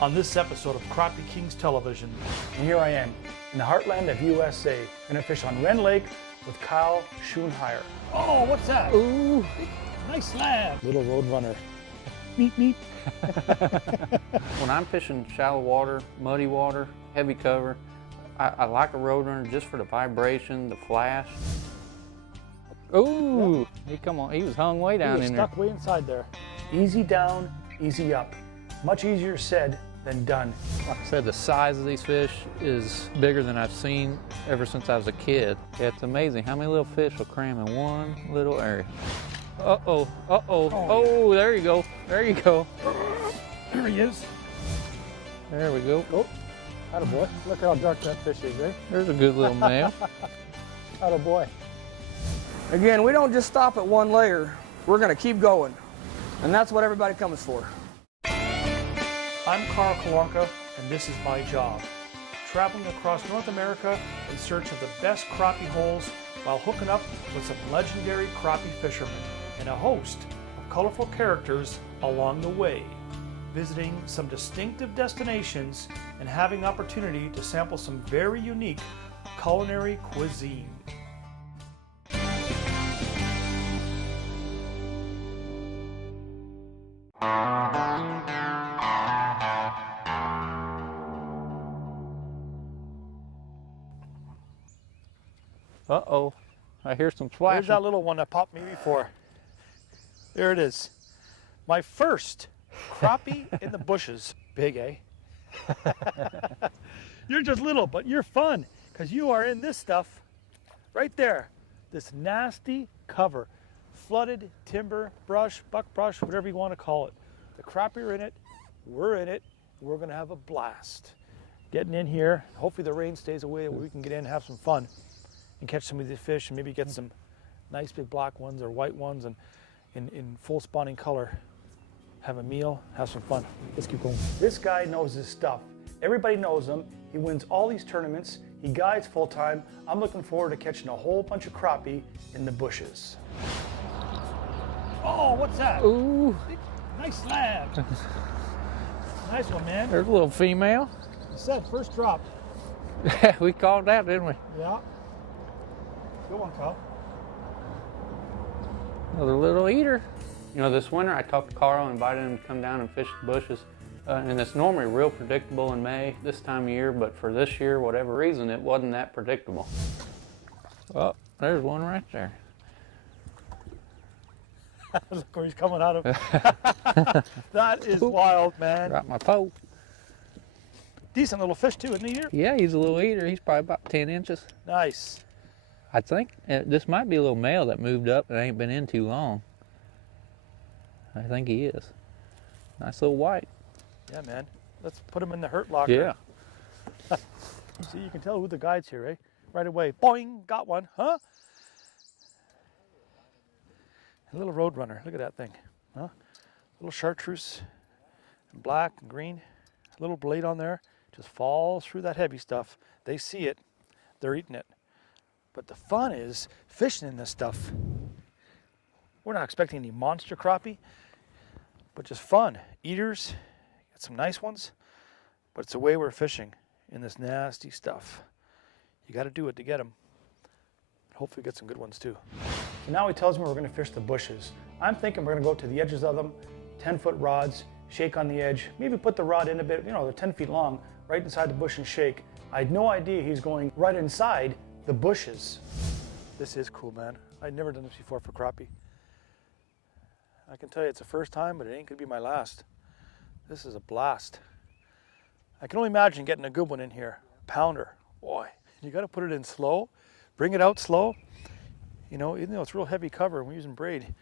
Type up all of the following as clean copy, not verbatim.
on this episode of Crappie Kings Television. And here I am, in the heartland of U.S.A. Gonna fish on Rend Lake with Karl Kalonka. Oh, what's that? Ooh, Nice slab. little road runner. Meep, meep. When I'm fishing shallow water, muddy water, heavy cover, I like a road runner just for the vibration, the flash. Ooh, he was hung way down in there. Stuck way inside there. Easy down, easy up. Much easier said than done. Like I said, the size of these fish is bigger than I've seen ever since I was a kid. It's amazing how many little fish will cram in one little area. Uh-oh, uh-oh, oh, there you go, there you go. There he is. There we go. Oh, attaboy. Look how dark that fish is, eh? There's a good little male. Attaboy. Again, we don't just stop at one layer. We're gonna keep going. And that's what everybody comes for. I'm Karl Kalonka, and this is my job. Traveling across North America in search of the best crappie holes while hooking up with some legendary crappie fishermen and a host of colorful characters along the way. Visiting some distinctive destinations and having opportunity to sample some very unique culinary cuisine. Uh-oh, I hear some splashing. There's that little one that popped me before. There it is. My first crappie in the bushes. Big, eh? You're just little, but you're fun because you are in this stuff right there. This nasty cover. Flooded timber, brush, buckbrush, whatever you want to call it. The crappie are in it, we're in it, and we're going to have a blast. Getting in here, hopefully the rain stays away where we can get in and have some fun and catch some of these fish and maybe get some nice big black ones or white ones and in full spawning color. Have a meal, have some fun. Let's keep going. This guy knows his stuff. Everybody knows him. He wins all these tournaments. He guides full time. I'm looking forward to catching a whole bunch of crappie in the bushes. Oh, what's that? Ooh, Nice slab. Nice one, man. there's a little female. You said first drop. We called that, didn't we? Yeah. Good one, Kyle. Another little eater. You know, this winter I talked to Carl and invited him to come down and fish the bushes. And it's normally real predictable in May, this time of year, but for this year, whatever reason, it wasn't that predictable. Oh, there's one right there. Look where he's coming out of. That is wild, man. Dropped my pole. Decent little fish too, isn't he here? Yeah, he's a little eater. He's probably about 10 inches. Nice. I think this might be a little male that moved up and ain't been in too long. I think he is. Nice little white. Yeah, man. Let's put him in the hurt locker. Yeah. See, you can tell who the guide's here, eh? Right away. Boing, got one, huh? A little road runner. Look at that thing, huh? Little chartreuse, black and green. A little blade on there. Just falls through that heavy stuff. They see it. They're eating it. But the fun is fishing in this stuff. We're not expecting any monster crappie, but just fun. Eaters, get some nice ones, but it's the way we're fishing in this nasty stuff. You got to do it to get them. Hopefully get some good ones too. So now he tells me we're going to fish the bushes. I'm thinking we're going to go to the edges of them, 10-foot rods, shake on the edge, maybe put the rod in a bit, you know, they're 10 feet long, right inside the bush and shake. I had no idea he's going right inside the bushes. This is cool, man. I'd never done this before for crappie. I can tell you it's the first time, but it ain't gonna be my last. This is a blast. I can only imagine getting a good one in here. Pounder, boy. You gotta put it in slow, bring it out slow. You know, even though it's real heavy cover and we're using braid,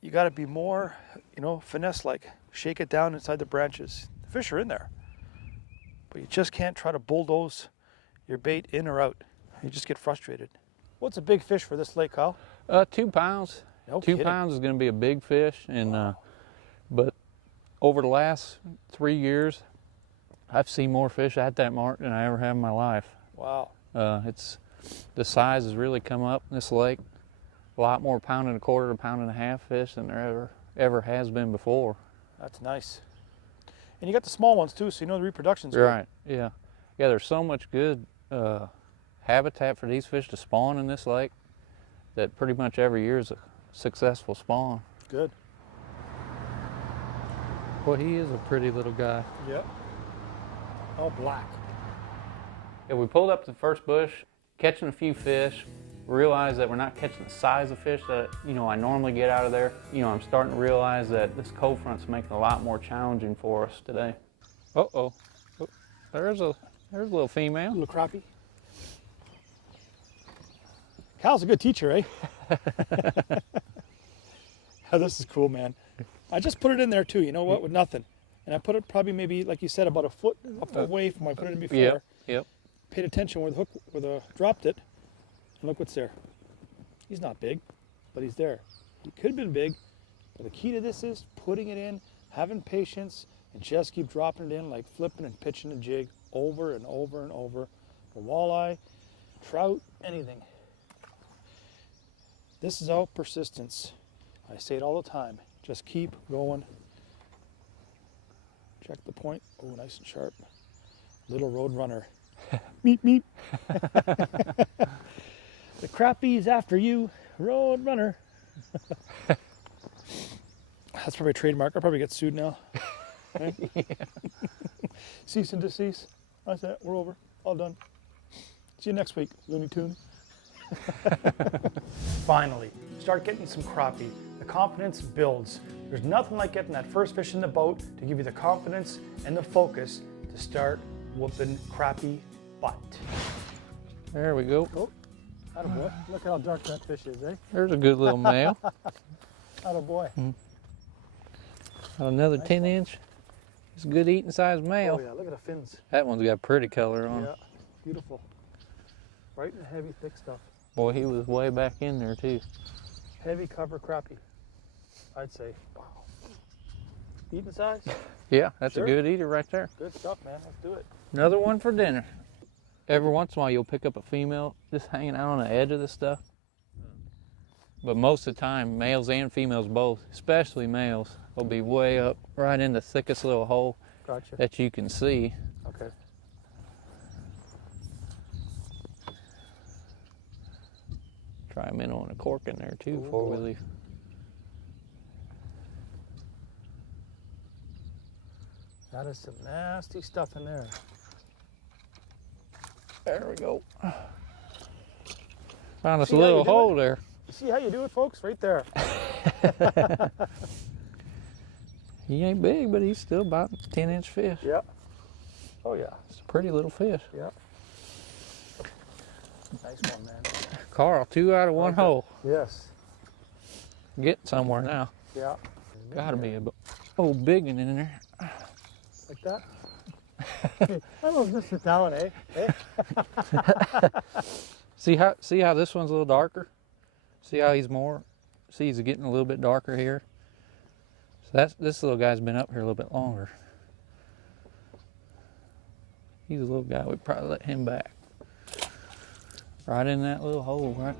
you gotta be more, you know, finesse-like. Shake it down inside the branches. The fish are in there, but you just can't try to bulldoze your bait in or out. You just get frustrated. What's a big fish for this lake, Kyle? 2 pounds. No 2 kidding. pounds is going to be a big fish, and but over the last 3 years, I've seen more fish at that mark than I ever have in my life. Wow. The size has really come up in this lake. A lot more £1.25 to £1.5 fish than there ever has been before. That's nice. And you got the small ones too, so you know the reproduction's good. Right, yeah. Yeah, there's so much good habitat for these fish to spawn in this lake that pretty much every year is a successful spawn. Good. Well, he is a pretty little guy. Yep. All black. Yeah, we pulled up to the first bush, catching a few fish, realized that we're not catching the size of fish that, you know, I normally get out of there. You know, I'm starting to realize that this cold front's making it a lot more challenging for us today. Uh-oh. Oh, there's a little female. Little crappie. Cal's a good teacher, eh? Oh, this is cool, man. I just put it in there too, you know what, with nothing. And I put it probably maybe, like you said, about a foot away from where I put it in before. Yep, yep. Paid attention where the hook, dropped it. And look what's there. He's not big, but he's there. He could have been big, but the key to this is putting it in, having patience, and just keep dropping it in, like flipping and pitching a jig over and over and over. For walleye, trout, anything. This is all persistence. I say it all the time. Just keep going. Check the point. Oh, nice and sharp. Little road runner. Meep, meep. The crappie's after you, road runner. That's probably a trademark. I'll probably get sued now. Right? Yeah. Cease and desist. That's it. We're over. All done. See you next week, Looney Tune. Finally, start getting some crappie. The confidence builds. There's nothing like getting that first fish in the boat to give you the confidence and the focus to start whooping crappie butt. There we go. Oh, attaboy. Look how dark that fish is, eh? There's a good little male. Attaboy. Another Nice 10-inch. It's a good eating size male. Oh yeah, look at the fins. That one's got pretty color on. Yeah, beautiful. Bright and heavy, thick stuff. Boy, he was way back in there too. Heavy cover crappie, I'd say. Wow. Eating size? Yeah, that's Sure. a good eater right there. Good stuff, man. Let's do it. Another one for dinner. Every once in a while you'll pick up a female just hanging out on the edge of this stuff. But most of the time, males and females both, especially males, will be way up right in the thickest little hole Gotcha. that you can see. Okay. Try them in on a cork in there too before we boy. leave. That is some nasty stuff in there. There we go. Found us See a how little you do hole it? there. See how you do it, folks? Right there. He ain't big, but he's still about a 10-inch fish. Yeah. Oh yeah. It's a pretty little fish. Yeah. Nice one, man. Carl, 2 out of 1 Like it. hole. Yes. Getting somewhere now. Yeah. Gotta be a old big one in there. Like that. I love Mr. Talon, eh? See how this one's a little darker? See how he's getting a little bit darker here. So this little guy's been up here a little bit longer. He's a little guy. We'd probably let him back. Right in that little hole, right?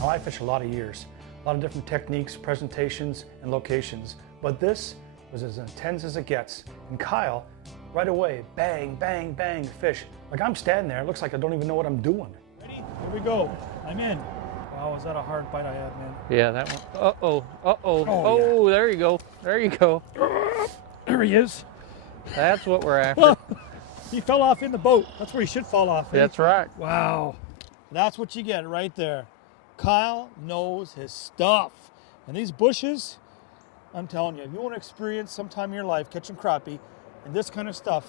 Now, I fish a lot of years, a lot of different techniques, presentations, and locations, but this was as intense as it gets. And Kyle, right away, bang, bang, bang, fish. Like I'm standing there, it looks like I don't even know what I'm doing. Ready? Here we go. I'm in. Wow, was that a hard bite I had, man? Yeah, that one. Uh-oh, uh-oh. Oh, Oh, there you go. There you go. There he is. That's what we're after. He fell off in the boat. That's where he should fall off. Eh? That's right. Wow. That's what you get right there. Kyle knows his stuff. And these bushes, I'm telling you, if you want to experience sometime in your life catching crappie and this kind of stuff,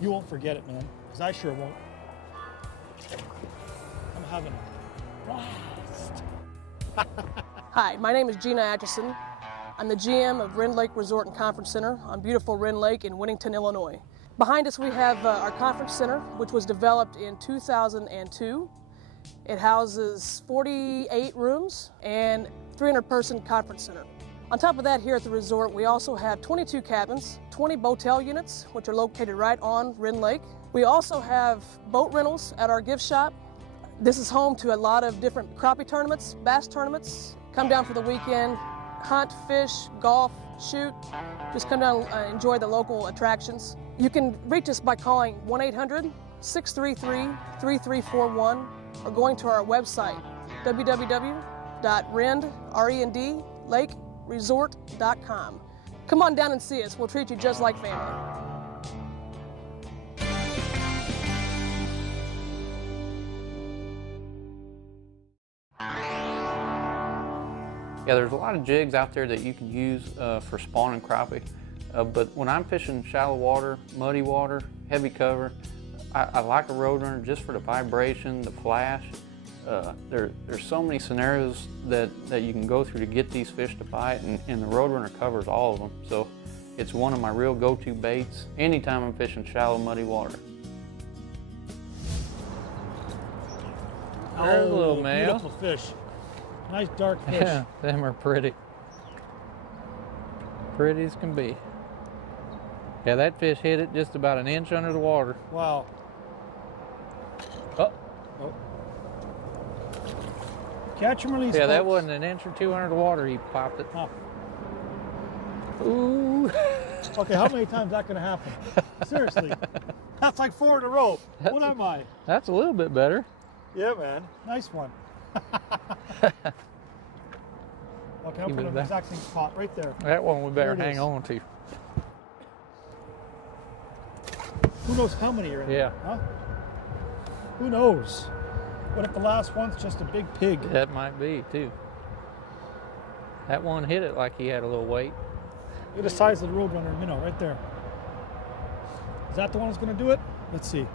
you won't forget it, man. Because I sure won't. I'm having a blast. Hi, my name is Gina Atchison. I'm the GM of Rend Lake Resort and Conference Center on beautiful Ren Lake in Winnington, Illinois. Behind us we have our conference center, which was developed in 2002. It houses 48 rooms and 300-person conference center. On top of that, here at the resort, we also have 22 cabins, 20 motel units, which are located right on Ren Lake. We also have boat rentals at our gift shop. This is home to a lot of different crappie tournaments, bass tournaments. Come down for the weekend, hunt, fish, golf, shoot, just come down and enjoy the local attractions. You can reach us by calling 1-800-633-3341 or going to our website, www.rendlakeresort.com. Come on down and see us. We'll treat you just like family. Yeah, there's a lot of jigs out there that you can use for spawning crappie, but when I'm fishing shallow water, muddy water, heavy cover, I like a Roadrunner just for the vibration, the flash. There's so many scenarios that you can go through to get these fish to bite, and the Roadrunner covers all of them. So it's one of my real go-to baits anytime I'm fishing shallow, muddy water. There's a little male. Beautiful fish. Nice dark fish. Yeah, them are pretty. Pretty as can be. Yeah, that fish hit it just about an inch under the water. Wow. Oh. Catch and release. Yeah, that folks. wasn't an inch or two under the water. He popped it. Oh. Ooh. Okay, how many times is that going to happen? Seriously. That's like 4 in a row. What am I? That's a little bit better. Yeah, man. Nice one. Okay, I'll Give put it an back. exact same spot right there. That one we better There it hang is. on to. Who knows how many are in Yeah. there? Huh? Who knows? What if the last one's just a big pig? That might be too. That one hit it like he had a little weight. Look at the size of the Roadrunner minnow right there. Is that the one that's going to do it? Let's see.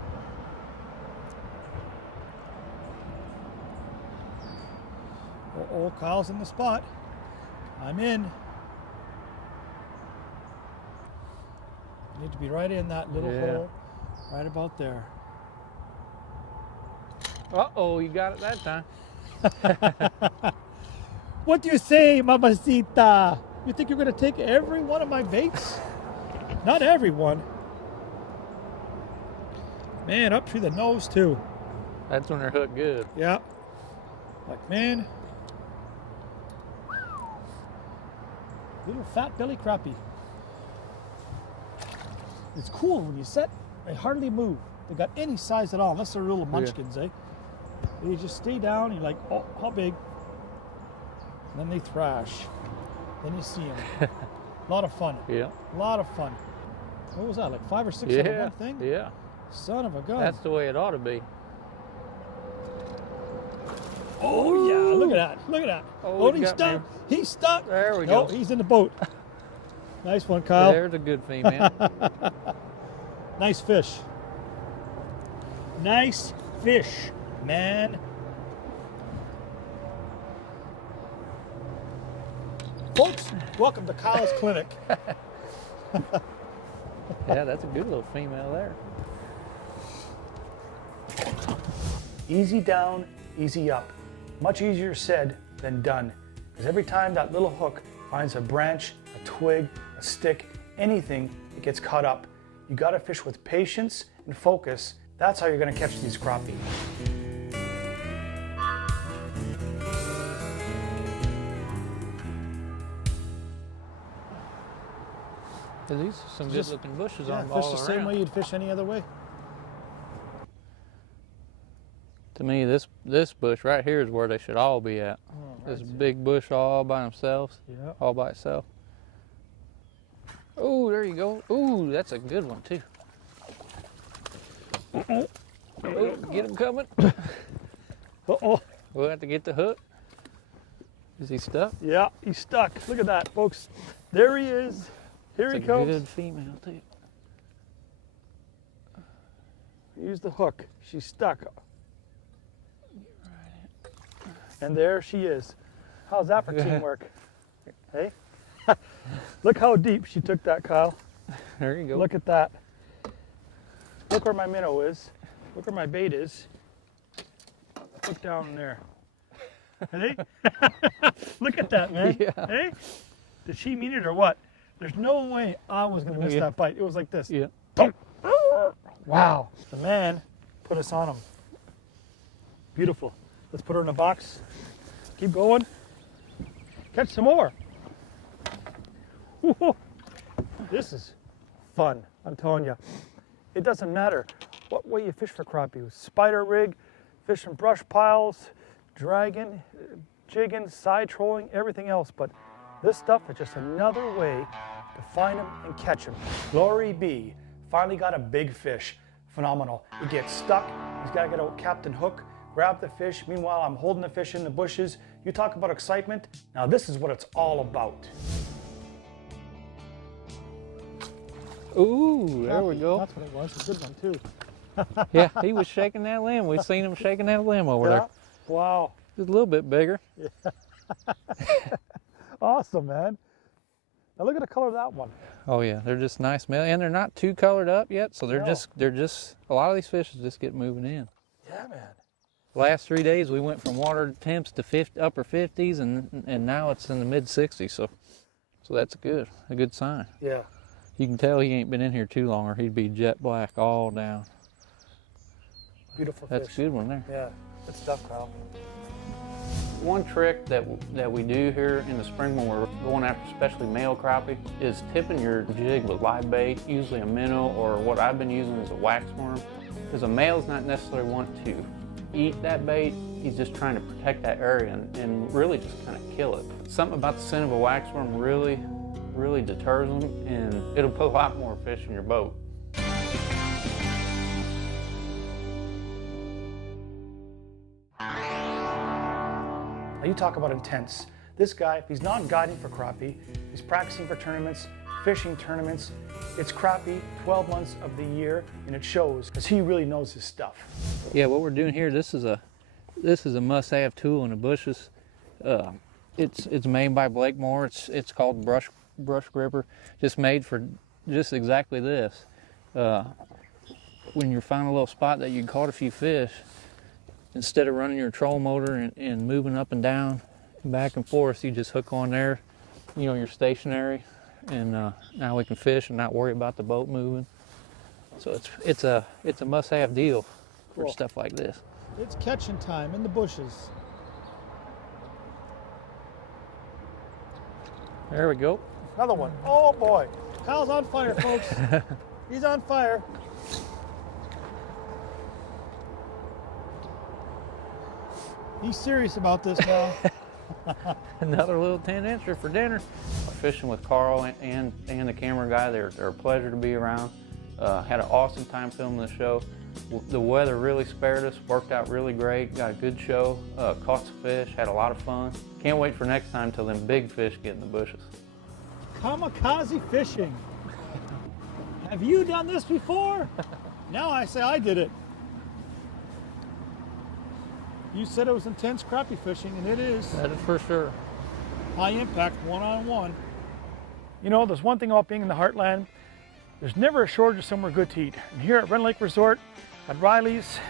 Oh, Kyle's in the spot. I'm in. Need to be right in that little Yeah. hole, right about there. Uh-oh, you got it that time. What do you say, mamacita? You think you're going to take every one of my baits? Not every one. Man, up through the nose too. That's when they're hooked good. Yeah. Like, man. Little fat belly crappie. It's cool when you set, they hardly move. They got any size at all, unless they're little munchkins, eh? They just stay down, you're like, oh, how big? And then they thrash. Then you see them. A lot of fun. Yeah. A lot of fun. What was that, like 5 or 6 of Yeah. one thing? Yeah. Son of a gun. That's the way it ought to be. Oh yeah, look at that. Look at that. Oh, Oh, he he's got me. stuck. He's stuck. There we No, go. he's in the boat. Nice one, Kyle. There's a good female. Nice fish. Nice fish, man. Folks, welcome to Kyle's Clinic. Yeah, that's a good little female there. Easy down, easy up. Much easier said than done. Because every time that little hook finds a branch, a twig, a stick, anything, it gets caught up. You gotta fish with patience and focus. That's how you're gonna catch these crappie. These are some Just- good looking bushes Yeah, on fish all the same around. way you'd fish any other way. To me, this bush right here is where they should all be at. This big bush all by themselves, Yeah. all by itself. Oh, there you go. Ooh, that's a good one too. Oh, get him coming. Uh-oh. We'll have to get the hook. Is he stuck? Yeah, he's stuck. Look at that, folks. There he is. Here It's he a comes. good female too. Use the hook. She's stuck. And there she is. How's that for teamwork? Hey? Look how deep she took that, Kyle. There you go. Look at that. Look where my minnow is. Look where my bait is. Look down there. Hey? Look at that, man. Yeah. Hey? Did she mean it or what? There's no way I was going to miss Yeah. that bite. It was like this. Yeah. Wow. The man put us on him. Beautiful. Let's put her in a box. Keep going. Catch some more. This is fun, I'm telling you. It doesn't matter what way you fish for crappie. With spider rig, fishing brush piles, dragging, jigging, side trolling, everything else. But this stuff is just another way to find them and catch them. Glory be, finally got a big fish. Phenomenal. He gets stuck, he's got to get a captain hook, grab the fish. Meanwhile, I'm holding the fish in the bushes. You talk about excitement. Now this is what it's all about. Ooh, there we go. That's what it was, a good one too. Yeah, he was shaking that limb. We've seen him shaking that limb over there. Wow. Just a little bit bigger. Awesome, man. Now look at the color of that one. Oh yeah, they're just nice, man, and they're not too colored up yet, so they're No. just a lot of these fish just get moving in. Yeah, man. Last 3 days we went from water temps to upper 50s, and now it's in the mid 60s. So that's a good sign. Yeah. You can tell he ain't been in here too long, or he'd be jet black all down. Beautiful That's fish. a good one there. Yeah, good stuff, Karl. One trick that we do here in the spring when we're going after especially male crappie is tipping your jig with live bait, usually a minnow, or what I've been using is a wax worm, because a male's not necessarily want to eat that bait. He's just trying to protect that area and really just kind of kill it. Something about the scent of a wax worm really deters them, and it'll put a lot more fish in your boat. Now you talk about intense. This guy, if he's not guiding for crappie, he's practicing for tournaments, fishing tournaments. It's crappie 12 months of the year, and it shows because he really knows his stuff. Yeah, what we're doing here, this is a must-have tool in the bushes. It's made by Blakemore. It's called brush gripper, just made for just exactly this. When you find a little spot that you caught a few fish, instead of running your troll motor and moving up and down, back and forth, you just hook on there. You know, you're stationary, and now we can fish and not worry about the boat moving. So it's a must-have deal for Cool. stuff like this. It's catching time in the bushes. There we go. Another one. Oh boy. Kyle's on fire, folks. He's on fire. He's serious about this now. Another little 10-incher for dinner. Fishing with Karl and the camera guy, they're a pleasure to be around. Had an awesome time filming the show. The weather really spared us, worked out really great, got a good show, caught some fish, had a lot of fun. Can't wait for next time till them big fish get in the bushes. Kamikaze fishing. Have you done this before? Now I say I did it. You said it was intense crappie fishing, and it is. That is for sure. High impact, one-on-one. You know, there's one thing about being in the heartland. There's never a shortage of somewhere good to eat. And here at Rend Lake Resort, at Riley's,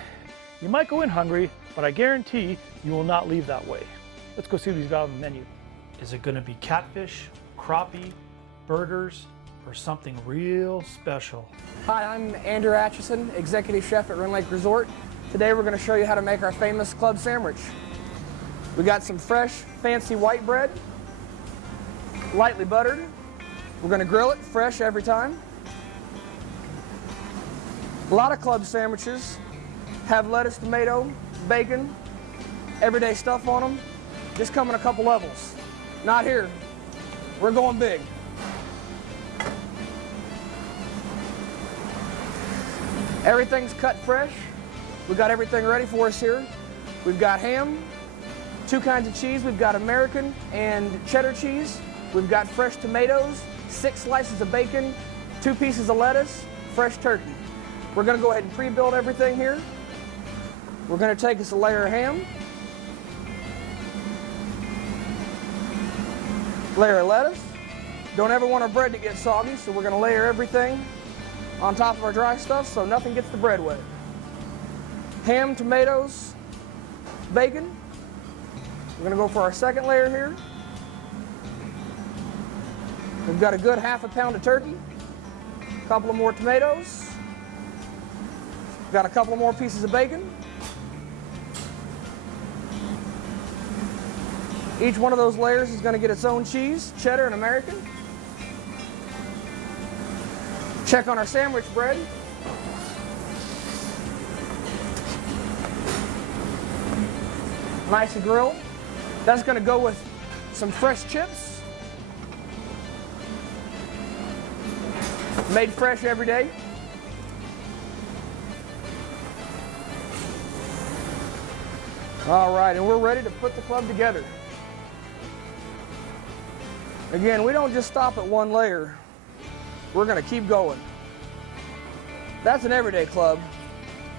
you might go in hungry, but I guarantee you will not leave that way. Let's go see what he's got on the menu. Is it gonna be catfish, crappie, burgers, or something real special? Hi, I'm Andrew Atchison, Executive Chef at Rend Lake Resort. Today we're going to show you how to make our famous club sandwich. We got some fresh, fancy white bread, lightly buttered. We're going to grill it fresh every time. A lot of club sandwiches have lettuce, tomato, bacon, everyday stuff on them. Just come in a couple levels. Not here. We're going big. Everything's cut fresh. We've got everything ready for us here. We've got ham, 2 kinds of cheese. We've got American and cheddar cheese. We've got fresh tomatoes, 6 slices of bacon, 2 pieces of lettuce, fresh turkey. We're gonna go ahead and pre-build everything here. We're gonna take us a layer of ham, layer of lettuce. Don't ever want our bread to get soggy, so we're gonna layer everything on top of our dry stuff so nothing gets the bread wet. Ham, tomatoes, bacon. We're gonna go for our second layer here. We've got a good ½ pound of turkey, a couple of more tomatoes, got a couple of more pieces of bacon. Each one of those layers is gonna get its own cheese, cheddar and American. Check on our sandwich bread. Nice and grilled. That's going to go with some fresh chips. Made fresh every day. All right, and we're ready to put the club together. Again, we don't just stop at one layer. We're going to keep going. That's an everyday club.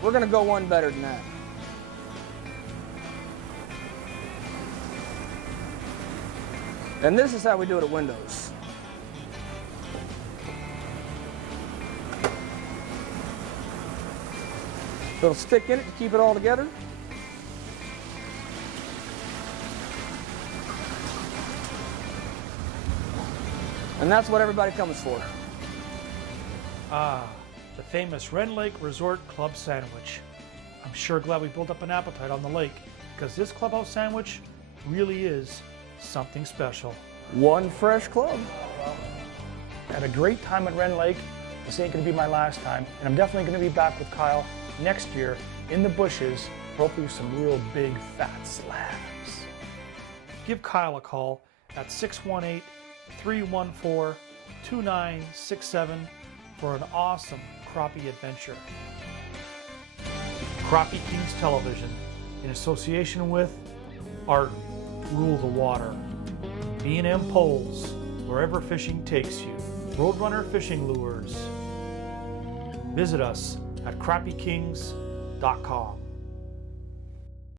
We're going to go one better than that. And this is how we do it at Windows. Little stick in it to keep it all together. And that's what everybody comes for. Ah, the famous Rend Lake Resort Club Sandwich. I'm sure glad we built up an appetite on the lake, because this clubhouse sandwich really is something special. One fresh club. Had a great time at Rend Lake. This ain't gonna be my last time, and I'm definitely gonna be back with Kyle next year in the bushes, hopefully with some real big fat slabs. Give Kyle a call at 618-314-2967 for an awesome crappie adventure. Crappie Kings Television, in association with Arden, Rule the Water, B&M Poles, wherever fishing takes you, Roadrunner Fishing Lures. Visit us at crappiekings.com.